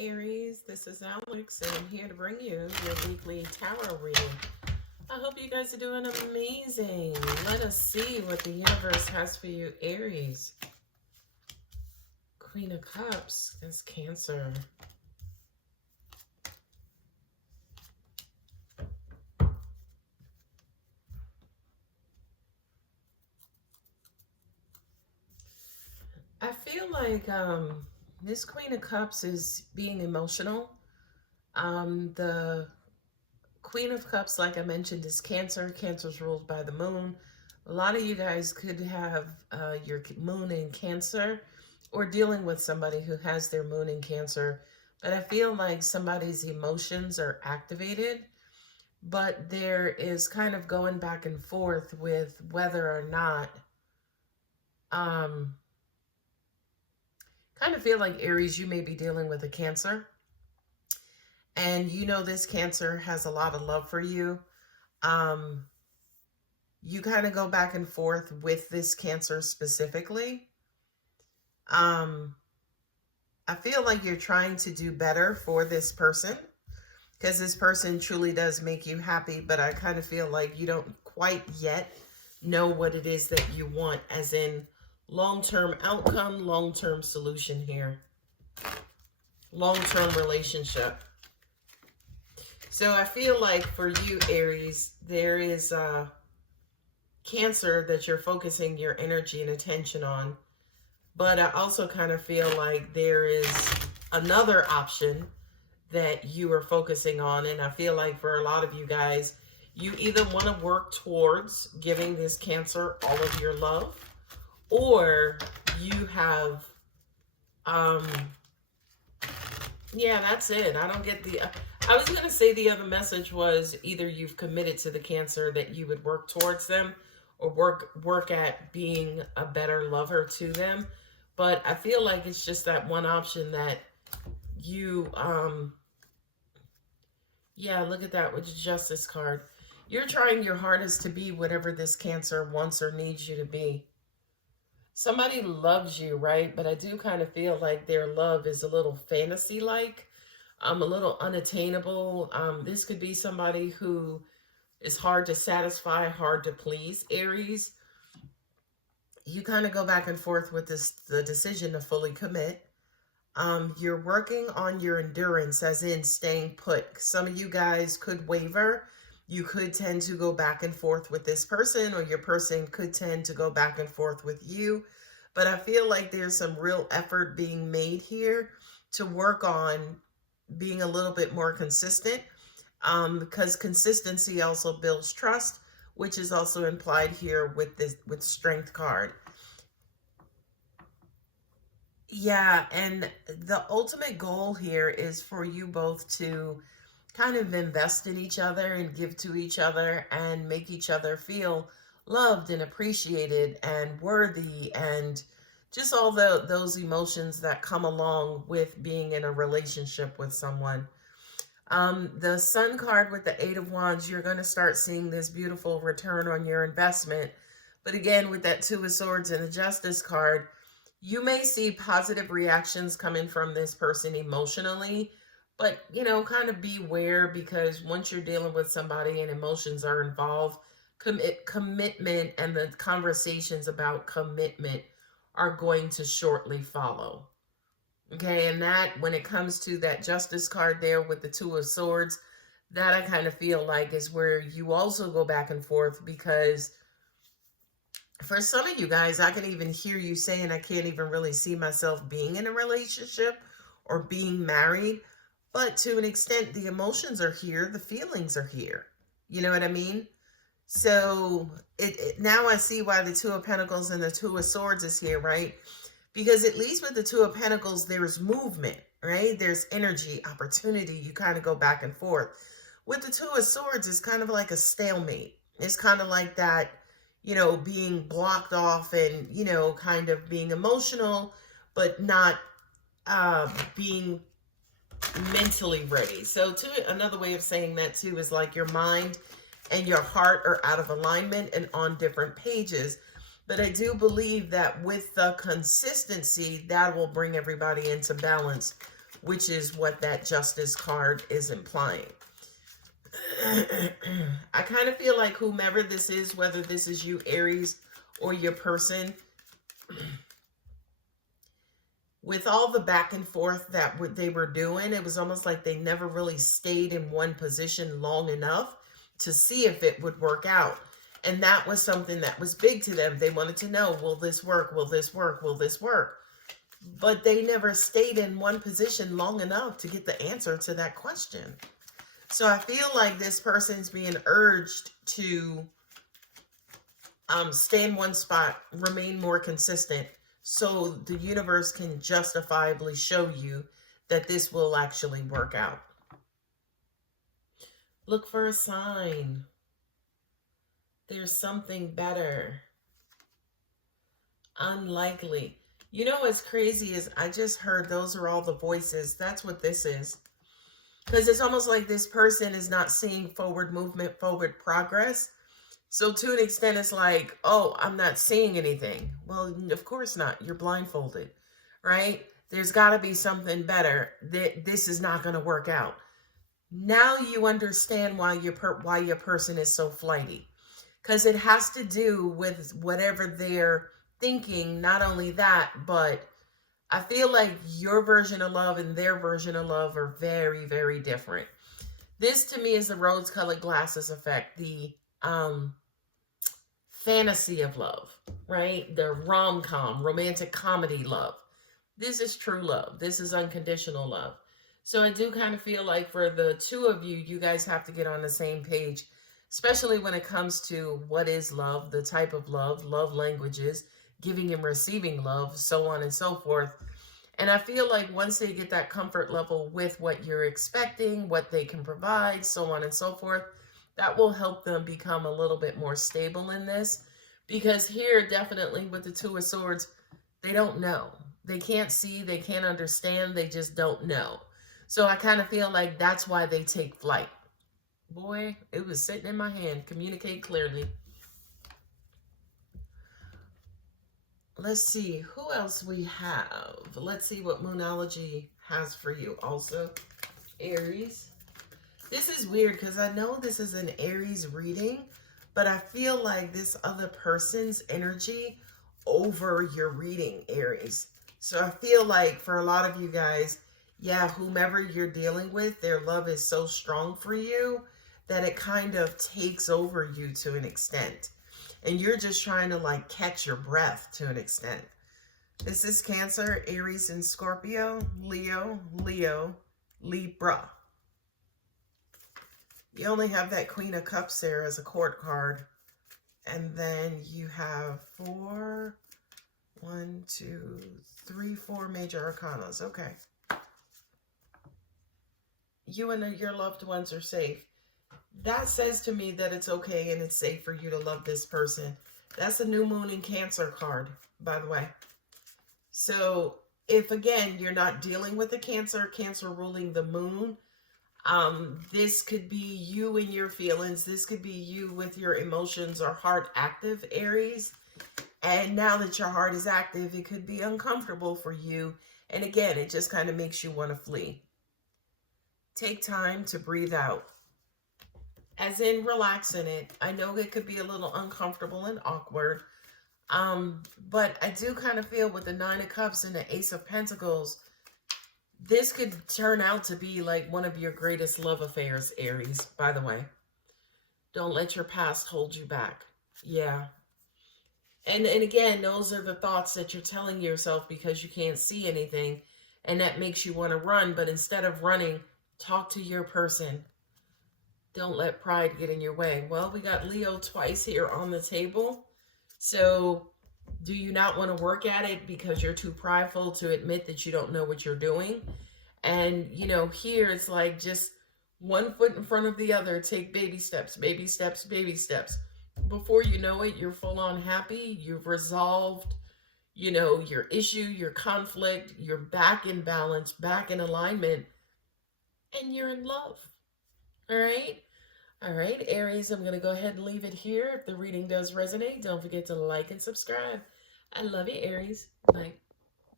Aries, this is Alex, and I'm here to bring you your weekly tarot reading. I hope you guys are doing amazing. Let us see what the universe has for you, Aries. Queen of Cups is Cancer. I feel like this Queen of Cups is being emotional. The Queen of Cups, like I mentioned, is Cancer. Cancer's ruled by the moon. A lot of you guys could have your moon in Cancer or dealing with somebody who has their moon in Cancer. But I feel like somebody's emotions are activated, but there is kind of going back and forth with whether or not, kind of feel like Aries, you may be dealing with a Cancer. And you know this Cancer has a lot of love for you. You kind of go back and forth with this Cancer specifically. I feel like you're trying to do better for this person because this person truly does make you happy, but I kind of feel like you don't quite yet know what it is that you want, as in long-term outcome, long-term solution here, long-term relationship. So I feel like for you, Aries, there is Cancer that you're focusing your energy and attention on. But I also kind of feel like there is another option that you are focusing on. And I feel like for a lot of you guys, you either want to work towards giving this Cancer all of your love, or you have, yeah, that's it. I don't get the, I was going to say the other message was either you've committed to the Cancer that you would work towards them or work at being a better lover to them. But I feel like it's just that one option that you, yeah, look at that with the Justice card. You're trying your hardest to be whatever this Cancer wants or needs you to be. Somebody loves you, right? But I do kind of feel like their love is a little fantasy-like, a little unattainable. This could be somebody who is hard to satisfy, hard to please, Aries. You kind of go back and forth with the decision to fully commit. You're working on your endurance, as in staying put. Some of you guys could waver. You could tend to go back and forth with this person, or your person could tend to go back and forth with you. But I feel like there's some real effort being made here to work on being a little bit more consistent, because consistency also builds trust, which is also implied here with this Strength card. Yeah, and the ultimate goal here is for you both to kind of invest in each other and give to each other and make each other feel loved and appreciated and worthy, and just all those emotions that come along with being in a relationship with someone. The Sun card with the Eight of Wands, you're going to start seeing this beautiful return on your investment. But again, with that Two of Swords and the Justice card, you may see positive reactions coming from this person emotionally, but, you know, kind of beware, because once you're dealing with somebody and emotions are involved, commitment and the conversations about commitment are going to shortly follow. Okay, and that, when it comes to that Justice card there with the Two of Swords, that I kind of feel like is where you also go back and forth, because for some of you guys, I can even hear you saying, I can't even really see myself being in a relationship or being married. But to an extent, the emotions are here, the feelings are here. You know what I mean? So now I see why the Two of Pentacles and the Two of Swords is here, right? Because at least with the Two of Pentacles, there's movement, right? There's energy, opportunity. You kind of go back and forth. With the Two of Swords, it's kind of like a stalemate. It's kind of like that, you know, being blocked off and, you know, kind of being emotional, but not being mentally ready. So another way of saying that too is like your mind and your heart are out of alignment and on different pages. But I do believe that with the consistency, that will bring everybody into balance. which is what that Justice card is implying. I kind of feel like whomever this is, whether this is you, Aries, or your person, with all the back and forth that they were doing, it was almost like they never really stayed in one position long enough to see if it would work out. And that was something that was big to them. They wanted to know, will this work? Will this work? Will this work? But they never stayed in one position long enough to get the answer to that question. So I feel like this person's being urged to stay in one spot, remain more consistent, so the universe can justifiably show you that this will actually work out. Look for a sign. There's something better. Unlikely. You know what's crazy is I just heard those are all the voices. That's what this is. Because it's almost like this person is not seeing forward movement, forward progress. So to an extent, it's like, oh, I'm not seeing anything. Well, of course not. You're blindfolded, right? There's got to be something better. This is not going to work out. Now you understand why your person is so flighty. Because it has to do with whatever they're thinking. Not only that, but I feel like your version of love and their version of love are very, very different. This to me is the rose-colored glasses effect, the fantasy of love, right? The rom-com, romantic comedy love. This is true love. This is unconditional love. So I do kind of feel like for the two of you, you guys have to get on the same page, especially when it comes to what is love, the type of love languages, giving and receiving love, so on and so forth. And I feel like once they get that comfort level with what you're expecting, what they can provide, so on and so forth, that will help them become a little bit more stable in this. Because here, definitely with the Two of Swords, they don't know. They can't see, they can't understand, they just don't know. So I kind of feel like that's why they take flight. Boy, it was sitting in my hand. Communicate clearly. Let's see who else we have. Let's see what Moonology has for you also, Aries. This is weird because I know this is an Aries reading, but I feel like this other person's energy over your reading, Aries. So I feel like for a lot of you guys, yeah, whomever you're dealing with, their love is so strong for you that it kind of takes over you to an extent. And you're just trying to like catch your breath to an extent. This is Cancer, Aries, and Scorpio, Leo, Libra. You only have that Queen of Cups there as a court card. And then you have four major arcanas. Okay. You and your loved ones are safe. That says to me that it's okay and it's safe for you to love this person. That's a new moon in Cancer card, by the way. So if, again, you're not dealing with a Cancer ruling the moon, this could be you and your feelings. This could be you with your emotions or heart active, Aries. And now that your heart is active, it could be uncomfortable for you. And again, it just kind of makes you want to flee. Take time to breathe out. As in, relax in it. I know it could be a little uncomfortable and awkward. But I do kind of feel with the Nine of Cups and the Ace of Pentacles, this could turn out to be like one of your greatest love affairs, Aries, by the way. Don't let your past hold you back. Yeah. And again, those are the thoughts that you're telling yourself because you can't see anything. And that makes you want to run. But instead of running, talk to your person. Don't let pride get in your way. Well, we got Leo twice here on the table. So do you not want to work at it because you're too prideful to admit that you don't know what you're doing? And, you know, here it's like just one foot in front of the other. Take baby steps, baby steps, baby steps. Before you know it, you're full on happy. You've resolved, you know, your issue, your conflict. You're back in balance, back in alignment, and you're in love. All right? All right, Aries, I'm going to go ahead and leave it here. If the reading does resonate, don't forget to like and subscribe. I love you, Aries. Bye.